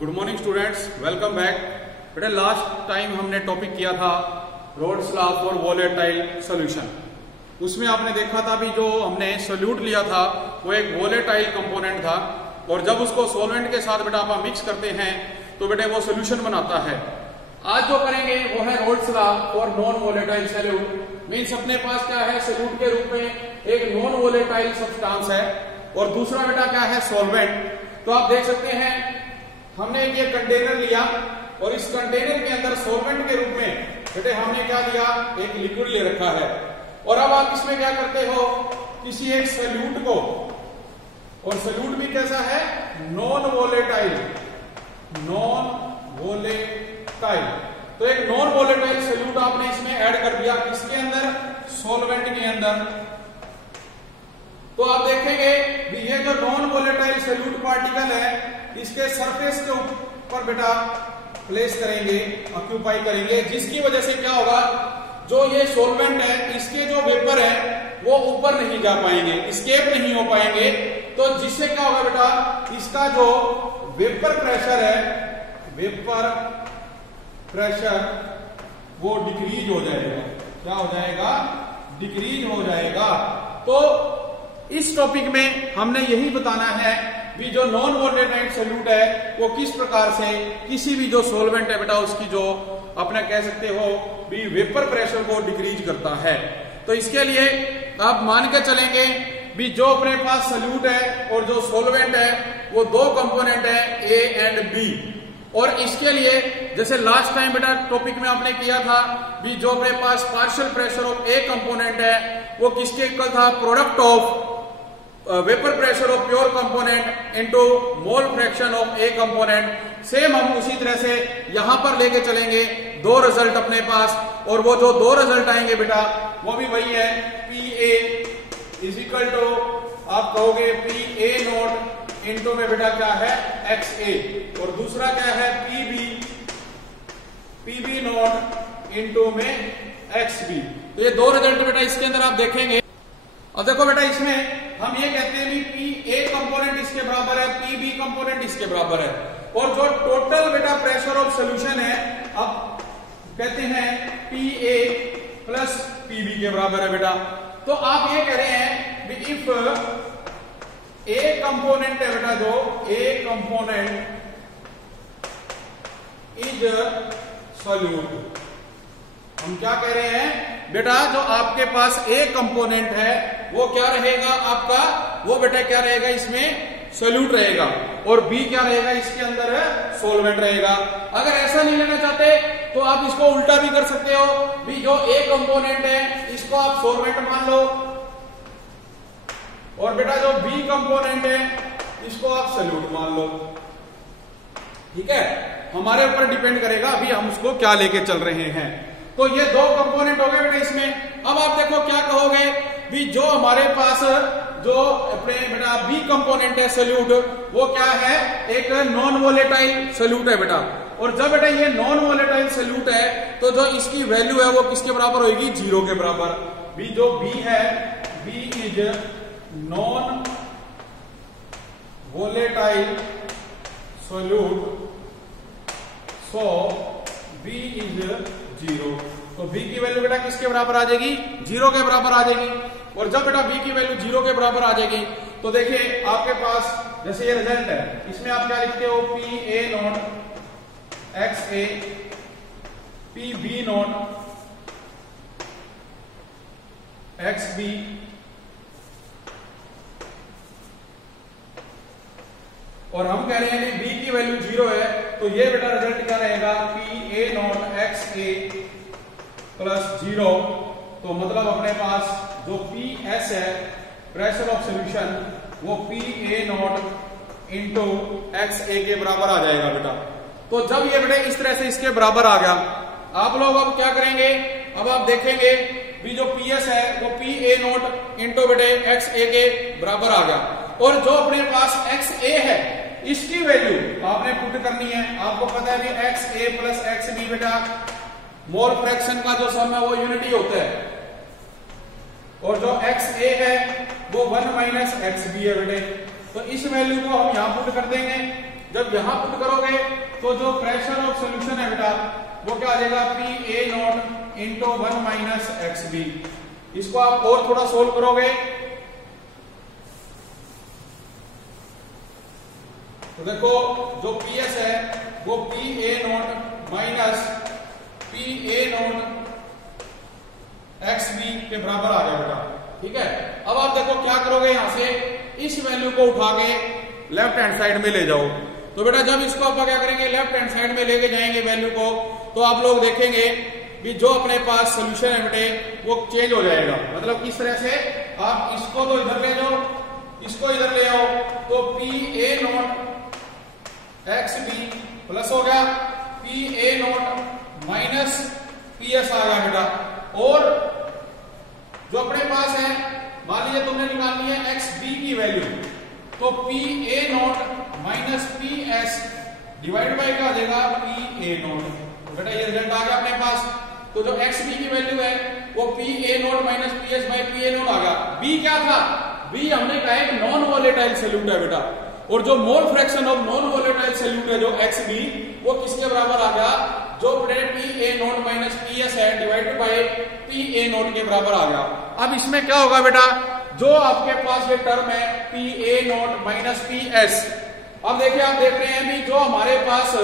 Good morning students, welcome back. बेटा last time हमने topic किया था roles law for volatile solution. उसमें आपने देखा था भी जो हमने सोल्यूट लिया था वो एक वोलेटाइल कंपोनेंट था और जब उसको सॉल्वेंट के साथ बेटा आप मिक्स करते हैं तो बेटे वो सोल्यूशन बनाता है। आज जो करेंगे वो है roles law for non volatile solute. Means अपने पास क्या है, सोल्यूट के रूप में एक नॉन वोलेटाइल सब्सटेंस है और दूसरा बेटा क्या है, सॉल्वेंट। तो आप देख सकते हैं हमने ये कंटेनर लिया और इस कंटेनर के अंदर सॉल्वेंट के रूप में बेटे हमने क्या लिया, एक लिक्विड ले रखा है। और अब आप इसमें क्या करते हो, किसी एक सॉल्यूट को, और सॉल्यूट भी कैसा है, नॉन वोलेटाइल। तो एक नॉन वोलेटाइल सॉल्यूट आपने इसमें ऐड कर दिया, किसके अंदर, सॉल्वेंट के अंदर। तो आप देखेंगे भी ये जो नॉन वोलेटाइल सॉल्यूट पार्टिकल है इसके सरफेस के ऊपर बेटा प्लेस करेंगे, ऑक्यूपाई करेंगे, जिसकी वजह से क्या होगा, जो ये सॉल्वेंट है इसके जो वेपर है वो ऊपर नहीं जा पाएंगे, एस्केप नहीं हो पाएंगे। तो जिससे क्या होगा बेटा, इसका जो वेपर प्रेशर है, वेपर प्रेशर वो डिक्रीज हो जाएगा। क्या हो जाएगा, डिक्रीज हो जाएगा। तो इस टॉपिक में हमने यही बताना है भी जो नॉन वोलेटाइल सॉल्यूट है वो किस प्रकार से किसी भी जो सॉल्वेंट है बेटा उसकी जो अपना कह सकते हो भी वेपर प्रेशर को डिक्रीज करता है। तो इसके लिए आप मान के चलेंगे भी जो अपने पास सॉल्यूट है और जो सॉल्वेंट है वो दो कंपोनेंट है, ए एंड बी। और इसके लिए जैसे लास्ट टाइम बेटा टॉपिक में आपने किया था भी जो अपने पास partial pressure of a component है वो किसके इक्वल था, product of vapour pressure of pure component into mole fraction of a component. Same हम उसी तरह से यहां पर लेके चलेंगे दो रिजल्ट अपने पास, और वो जो दो रिजल्ट आएंगे बेटा वो भी वही है, P A is equal to आप कहोगे पी ए नोट इनटू में बेटा क्या है, एक्स ए, और दूसरा क्या है पी बी नोट इनटू में एक्स बी। तो ये दो रिजल्ट बेटा इसके अंदर आप देखेंगे। अब देखो बेटा इसमें हम ये कहते हैं भी पी ए कंपोनेंट इसके बराबर है, पी बी कंपोनेंट इसके बराबर है, और जो टोटल बेटा प्रेशर ऑफ सॉल्यूशन है अब कहते हैं P A plus P B के बराबर है बेटा। तो आप ये कह रहे हैं भी इफ ए कंपोनेंट है बेटा, जो ए कंपोनेंट इज सॉल्यूट, हम क्या कह रहे हैं बेटा, जो आपके पास ए कंपोनेंट है वो क्या रहेगा आपका, वो बेटा क्या रहेगा, इसमें सॉल्यूट रहेगा, और बी क्या रहेगा, इसके अंदर सॉल्वेंट रहेगा। अगर ऐसा नहीं लेना चाहते तो आप इसको उल्टा भी कर सकते हो भी जो ए कंपोनेंट है इसको आप सॉल्वेंट मान लो, और बेटा जो बी कंपोनेंट है इसको आप सॉल्यूट मान लो। ठीक है, हमारे ऊपर डिपेंड करेगा अभी हम उसको क्या लेके चल रहे हैं। तो ये दो कंपोनेंट हो गए बेटा इसमें। अब आप देखो क्या कहोगे भी जो हमारे पास जो अपने बेटा बी कंपोनेंट है सॉल्यूट, वो क्या है, एक नॉन वोलेटाइल सॉल्यूट है बेटा। और जब बेटा ये नॉन वोलेटाइल सॉल्यूट है तो जो इसकी वैल्यू है वो किसके बराबर होगी, 0 के बराबर। बी जो बी है, B is non volatile solute, so B is 0। तो b की वैल्यू बेटा किसके बराबर आ जाएगी, 0 के बराबर आ जाएगी। और जब बेटा b की वैल्यू 0 के बराबर आ जाएगी तो देखिए आपके पास जैसे ये रिजल्ट है, इसमें आप क्या लिखते हो, P A not X A, P B naught X B, और हम कह रहे हैं कि b की वैल्यू 0 है, तो ये बेटा रिजल्ट क्या रहेगा, P A not X A plus 0। तो मतलब अपने पास जो पी एस है, प्रेशर ऑफ सॉल्यूशन, वो P A not into X A के बराबर आ जाएगा बेटा। तो जब ये बेटा इस तरह से इसके बराबर आ गया, आप लोग अब क्या करेंगे, अब आप देखेंगे भी जो पी एस है वो पी ए नॉट इंटू बेटे एक्स ए के बराबर आ गया, और जो अपने पास एक्स ए है इसकी वैल्यू आपने पुट करनी है। आपको पता है कि x A plus x B बेटा मोल फ्रैक्शन का जो सम है वो यूनिटी होता है, और जो एक्स ए है वो 1 माइनस एक्स बी है बेटे। तो इस वैल्यू को हम यहां पुट कर देंगे। जब यहां पुट करोगे तो जो प्रेशर ऑफ सोल्यूशन है बेटा वो क्या आ जाएगा, P A not into 1 minus X B. इसको आप और थोड़ा सोल्व करोगे तो देखो जो पी एस है वो P A not minus P A not X B के बराबर आ गया बेटा। ठीक है, अब आप देखो क्या करोगे, यहां से इस वैल्यू को उठा के लेफ्ट हैंड साइड में ले जाओ। तो बेटा जब इसको आप क्या करेंगे, लेफ्ट हैंड साइड में लेके जाएंगे वैल्यू को, तो आप लोग देखेंगे कि जो अपने पास सोल्यूशन है बेटे वो चेंज हो जाएगा। मतलब किस तरह से, आप इसको तो इधर ले जाओ, इसको इधर ले आओ, तो P A not X B plus हो गया P A not minus P S आ गया बेटा। और जो अपने पास है, मान लीजिए तुमने निकालनी है एक्स बी की वैल्यू, तो P A not minus P S divide by क्या आ जाएगा, पी ए नॉट। बेटा ये रिजल्ट आ गया अपने पास। तो जो एक्स बी की वैल्यू है वो P A not minus P S by P A not आ गया। बी क्या था, बी हमने कहा एक नॉन वोलेटाइल सॉल्यूट है बेटा, और जो मोल fraction of non volatile solute है जो एक्स बी, वो किसके बराबर आ गया, जो बेटे P A not minus P S है divided by P A not के बराबर आ गया। अब इसमें क्या होगा बेटा, जो आपके पास ये टर्म है P A not minus P S, अब देखिए आप देख रहे हैं भी जो हमारे पास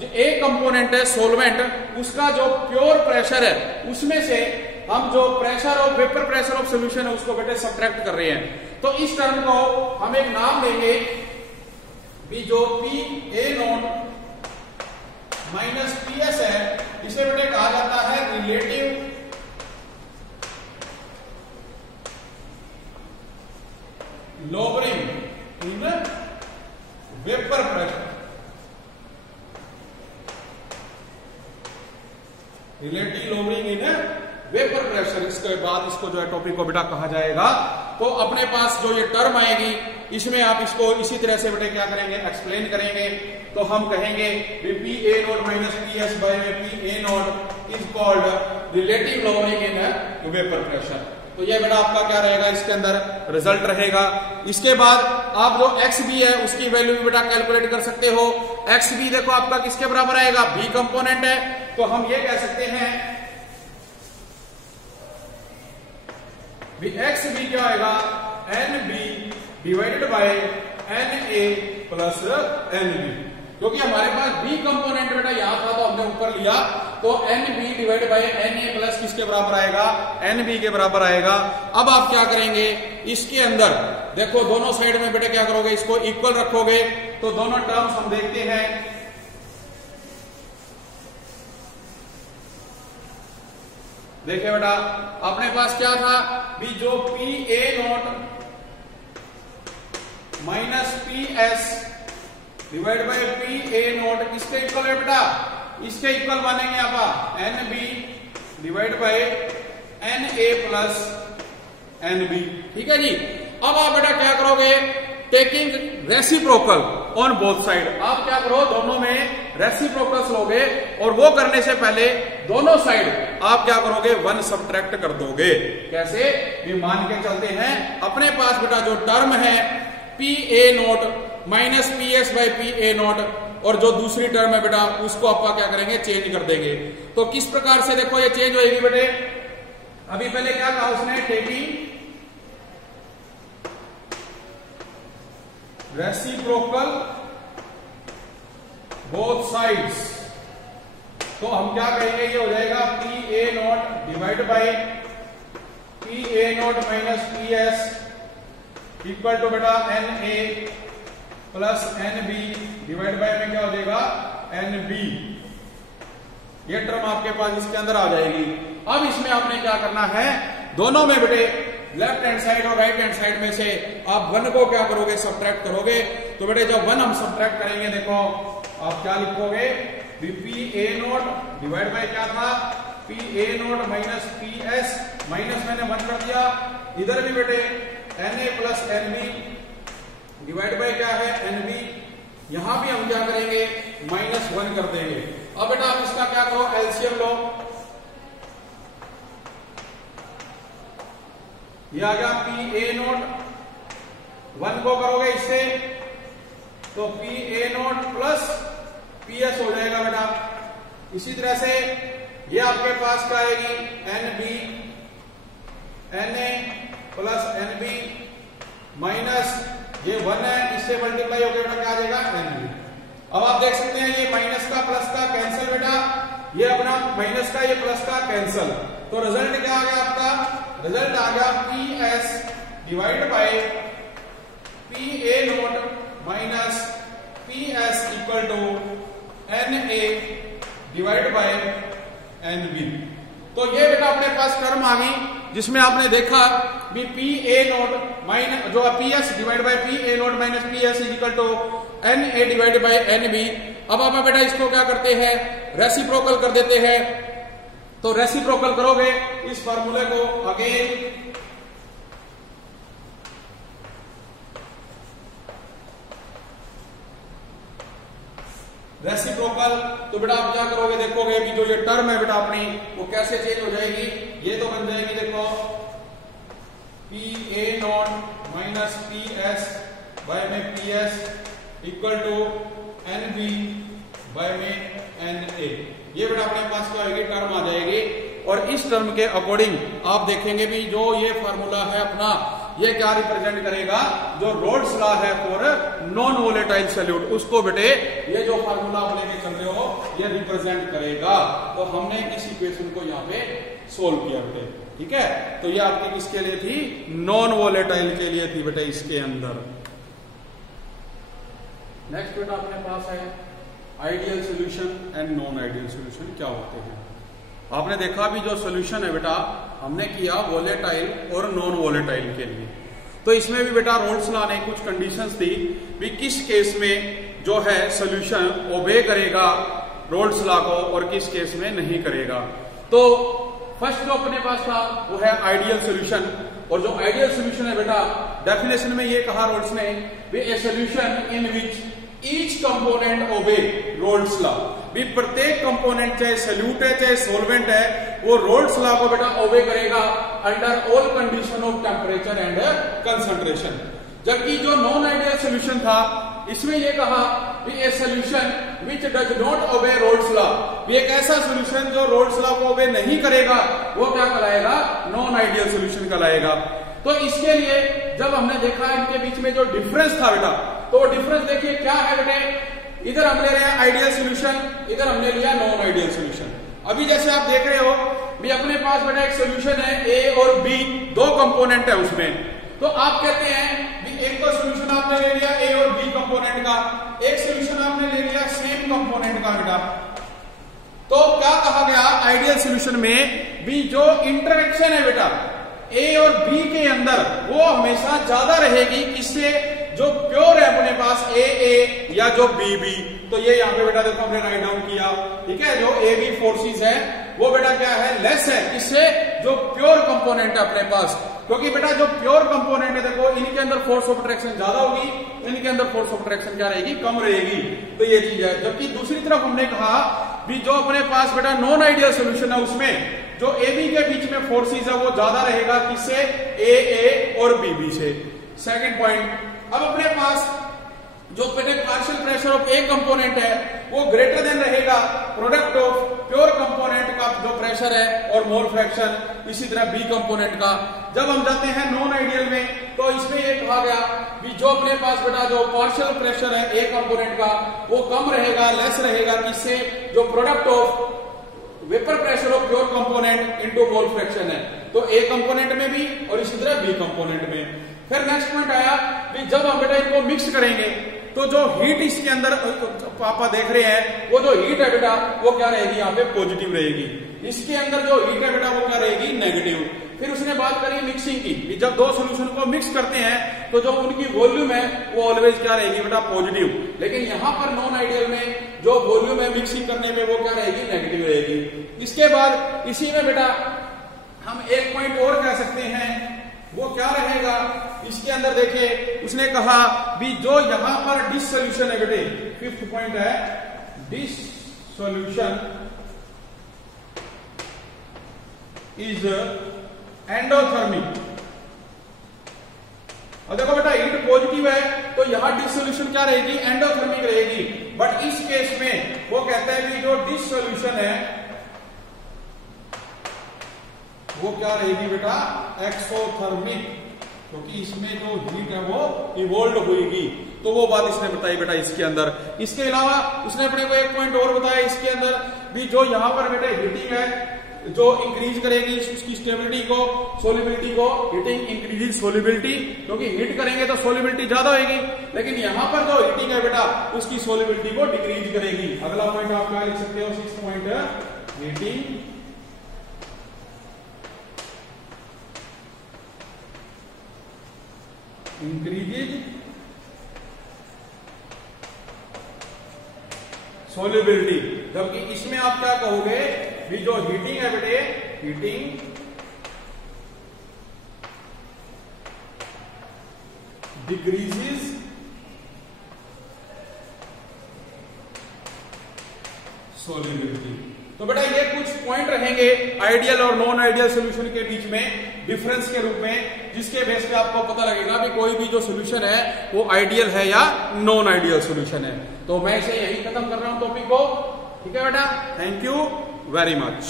जो एक कंपोनेंट है सोलवेंट, उसका जो प्योर प्रेशर है उसमें से हम जो pressure of vapour pressure of solution है उसको बेटे सब्ट्रैक्ट कर रहे हैं। तो इस टर्म को हम एक नाम देंगे भी जो P A not minus P S है, इसे बेटे कहा जाता है relative lowering in vapour pressure, relative lowering in vapour pressure. इसके बाद इसको जो है टॉपिक को बेटा कहा जाएगा। तो अपने पास जो ये टर्म आएगी इसमें आप इसको इसी तरह से बेटे क्या करेंगे, एक्सप्लेन करेंगे। तो हम कहेंगे P A not minus P S by P A not is called relative lowering in vapour pressure. तो ये बेटा आपका क्या रहेगा, इसके अंदर रिजल्ट रहेगा। इसके बाद आप जो एक्स बी है उसकी वैल्यू भी बेटा कैलकुलेट कर सकते हो। एक्स बी देखो आपका किसके बराबर आएगा, बी कंपोनेंट है, तो हम ये कह सकते हैं एक्स बी क्या आएगा, N B divided by N A plus N B. क्योंकि हमारे पास बी कंपोनेंट बेटा यहां था तो हमने ऊपर लिया, तो N B divide by N A plus किसके बराबर आएगा, एन बी के बराबर आएगा। अब आप क्या करेंगे, इसके अंदर देखो दोनों साइड में बेटा क्या करोगे, इसको इक्वल रखोगे। तो दोनों टर्म्स हम देखते हैं, देखिए बेटा अपने पास क्या था भी जो P A not minus P S divide by P A naught किसके इक्वल है बेटा, इसके इक्वल मानेंगे आप N B divide by N A plus N B. ठीक है जी। अब आप बेटा क्या करोगे, taking reciprocal on both side, आप क्या करो दोनों में रेसिप्रोकल्स लोगे, और वो करने से पहले दोनों साइड आप क्या करोगे, 1 सब्ट्रैक्ट कर दोगे। कैसे भी मान के चलते हैं, अपने पास बेटा जो टर्म है P A not minus P S by P A not, और जो दूसरी टर्म है बेटा उसको आप क्या करेंगे, चेंज कर देंगे। तो किस प्रकार से देखो ये चेंज होगी बेटे, अभी पहले क्या कहा उसने, टेकिंग रेसिप्रोकल बोथ साइड्स, तो हम क्या कहेंगे, ये हो जाएगा P A naught divide by P A not minus P S equal to बेटा N A plus N B divide by में क्या हो जाएगा, एन बी। ये टर्म आपके पास इसके अंदर आ जाएगी। अब इसमें आपने क्या करना है, दोनों में बेटे लेफ्ट हैंड साइड और राइट हैंड साइड में से आप 1 को क्या करोगे, सब्ट्रैक्ट करोगे। तो बेटे जब 1 हम सब्ट्रैक्ट करेंगे, देखो आप क्या लिखोगे, P A naught divide by क्या था, P A not minus P S, minus मैंने 1 कर दिया, इधर भी बेटे N A plus N B divide by क्या है, एन बी। यहां भी हम क्या करेंगे, -1 कर देंगे। अब बेटा आप इसका क्या करो, एलसीएम लो, ये आ गया पी ए नॉट, 1 को करोगे इससे तो P A not plus P S हो जाएगा बेटा। इसी तरह से ये आपके पास क्या आएगी, N B N A plus N B minus ये 1 है, इससे मल्टीप्लाई होकर बेटा क्या आ जाएगा, एन बी। अब आप देख सकते हैं ये माइनस का प्लस का कैंसिल बेटा, ये अपना माइनस का ये प्लस का कैंसिल, तो रिजल्ट क्या आ गया आपका, रिजल्ट आ गया P S divide by P A naught minus P S equal to N A divide by N B. तो ये बेटा अपने पास टर्म आ गई जिसमें आपने देखा भी पी ए नोट माइनस जो P S divide by P A naught minus P S equal to N A divide by N B. अब आप बेटा इसको क्या करते हैं, रेसिप्रोकल कर देते हैं। तो रेसिप्रोकल करोगे इस फॉर्मूले को, अगेन रेसिप्रोकल, तो बेटा आप क्या करोगे, देखोगे कि जो ये टर्म है बेटा अपनी वो कैसे चेंज हो जाएगी। ये तो बन जाएगी देखो P A not minus P S by में P S equal to N B by में एन ए। ये बेटा अपने पास क्या होगी, टर्म आ जाएगी। और इस टर्म के अकॉर्डिंग आप देखेंगे भी जो ये फॉर्मूला है अपना, ये क्या रिप्रेजेंट करेगा, जो रोल्स लॉ है फॉर नॉन वोलेटाइल सॉल्यूट, उसको बेटे ये जो फॉर्मूला आप लेके चल रहे हो ये रिप्रेजेंट करेगा। तो हमने इस इक्वेशन को यहाँ पे सोल्व किया बेटे, ठीक है। तो ये आपकी किसके लिए थी, नॉन वोलेटाइल के लिए थी बेटे इसके अंदर। नेक्स्ट बेटा अपने पास है ideal solution and non ideal solution क्या होते हैं। आपने देखा भी जो सोल्यूशन है बेटा हमने किया वोलेटाइल और नॉन वोलेटाइल के लिए, तो इसमें भी बेटा रोल्स लॉ ने कुछ कंडीशंस दी भी किस केस में जो है सोल्यूशन ओबे करेगा रोल्स लॉ को और किस केस में नहीं करेगा। तो फर्स्ट जो अपने पास था वो है आइडियल सोल्यूशन, और जो आइडियल सोल्यूशन है बेटा डेफिनेशन में ये कहा रोल्स ने भी a solution in which each component obey Raoult's law, भी प्रत्येक कंपोनेंट चाहे सॉल्यूट है चाहे सॉल्वेंट है वो रोल्स लॉ को बेटा ओबे करेगा under all condition of temperature and concentration. जबकि जो नॉन आइडियल सोल्यूशन था इसमें ये कहा कि a solution which does not obey Raoult's law, भी एक ऐसा सोल्यूशन जो रोल्स लॉ को ओबे नहीं करेगा वो क्या कहलाएगा, नॉन आइडियल सोल्यूशन कहलाएगा। तो इसके लिए जब हमने देखा इनके बीच में जो डिफरेंस था बेटा, तो वो डिफरेंस देखिए क्या है बेटे, इधर हम ले रहे हैं आइडियल सोल्यूशन, इधर हमने लिया नॉन आइडियल सोल्यूशन। अभी जैसे आप देख रहे हो भी अपने पास बेटा एक सोल्यूशन है ए और बी, दो कंपोनेंट है उसमें, तो आप कहते हैं भी एक तो सोल्यूशन आपने ले लिया ए और बी कंपोनेंट का, एक सोल्यूशन आपने ले लिया सेम कंपोनेंट का बेटा। तो क्या कहा गया आइडियल सोल्यूशन में भी जो इंटरेक्शन है बेटा ए और बी के अंदर वो हमेशा ज्यादा रहेगी किससे, जो प्योर है अपने पास ए या जो बी। तो ये यहाँ पे बेटा देखो हमने राइट डाउन किया, ठीक है। जो ए बी फोर्सेस है वो बेटा क्या है, लेस है किससे, जो प्योर कंपोनेंट है अपने पास। क्योंकि बेटा जो प्योर कंपोनेंट है देखो इनके अंदर फोर्स ऑफ अट्रैक्शन ज्यादा होगी, इनके अंदर फोर्स ऑफ अट्रैक्शन क्या रहेगी, कम रहेगी। तो ये चीज है। जबकि दूसरी तरफ हमने कहा भी जो अपने पास बेटा नॉन आइडियल सोल्यूशन है उसमें जो ए बी के बीच में फोर्सेस है वो ज्यादा रहेगा किससे, ए और बी से। सेकंड पॉइंट, अब अपने पास जो partial pressure of a component है वो ग्रेटर देन रहेगा प्रोडक्ट ऑफ प्योर कंपोनेंट का जो प्रेशर है और मोल फ्रैक्शन, इसी तरह बी कंपोनेंट का। जब हम जाते हैं नॉन आइडियल में तो इसमें ये कहा गया कि जो अपने पास बेटा जो पार्शियल प्रेशर है ए कंपोनेंट का वो कम रहेगा, लेस रहेगा किससे, जो product of vapour pressure of pure component into mole fraction है, तो ए कंपोनेंट में भी और इसी तरह बी कंपोनेंट में। फिर नेक्स्ट पॉइंट आया कि जब हम बेटा इनको मिक्स करेंगे तो जो हीट इसके अंदर पापा देख रहे हैं वो जो हीट है बेटा वो क्या रहेगी, यहाँ पे पॉजिटिव रहेगी, इसके अंदर जो हीट है बेटा वो क्या रहेगी, नेगेटिव। फिर उसने बात करी मिक्सिंग की, जब दो सोल्यूशन को मिक्स करते हैं तो जो उनकी वॉल्यूम है वो ऑलवेज क्या रहेगी बेटा, पॉजिटिव। लेकिन यहाँ पर नॉन आइडियल में जो वॉल्यूम है मिक्सिंग करने में वो क्या रहेगी, नेगेटिव रहेगी। इसके बाद इसी में बेटा हम एक पॉइंट और कह सकते हैं, वो क्या रहेगा, इसके अंदर देखिए उसने कहा भी जो यहां पर डिसोल्यूशन है बेटे, फिफ्थ पॉइंट है डिसोल्यूशन इज एंडोथर्मिक, अब देखो बेटा हीट पॉजिटिव है तो यहां डिसोल्यूशन क्या रहेगी, एंडोथर्मिक रहेगी। बट इस केस में वो कहते हैं कि जो डिसोल्यूशन है वो क्या रहेगी बेटा, एक्सोथर्मिक, क्योंकि इसमें जो हीट है वो इवोल्व होगी। तो वो बात इसने बताई बेटा इसके अंदर। इसके अलावा उसने अपने को एक पॉइंट और बताया इसके अंदर भी, जो यहां पर बेटा हीटिंग है जो इंक्रीज करेगी उसकी स्टेबिलिटी को, सोलिबिलिटी को। हीटिंग इंक्रीज सोलिबिलिटी, क्योंकि हीट करेंगे तो सोलिबिलिटी ज्यादा होगी, लेकिन यहां पर जो हीटिंग है बेटा उसकी सोलिबिलिटी को डिक्रीज करेगी। अगला पॉइंट आप क्या लिख सकते हो, 6th पॉइंट है हीटिंग इंक्रीजेज सोलिबिलिटी। जबकि इसमें आप क्या कहोगे भी, जो हीटिंग है बेटे, हीटिंग डिक्रीजेस सोलिबिलिटी। तो बेटा ये कुछ पॉइंट रहेंगे आइडियल और नॉन आइडियल सोल्यूशन के बीच में डिफरेंस के रूप में, जिसके बेस पे आपको पता लगेगा कि कोई भी जो सोल्यूशन है वो आइडियल है या नॉन आइडियल सोल्यूशन है। तो मैं इसे यही खत्म कर रहा हूं टॉपिक को, ठीक है बेटा। Thank you very much.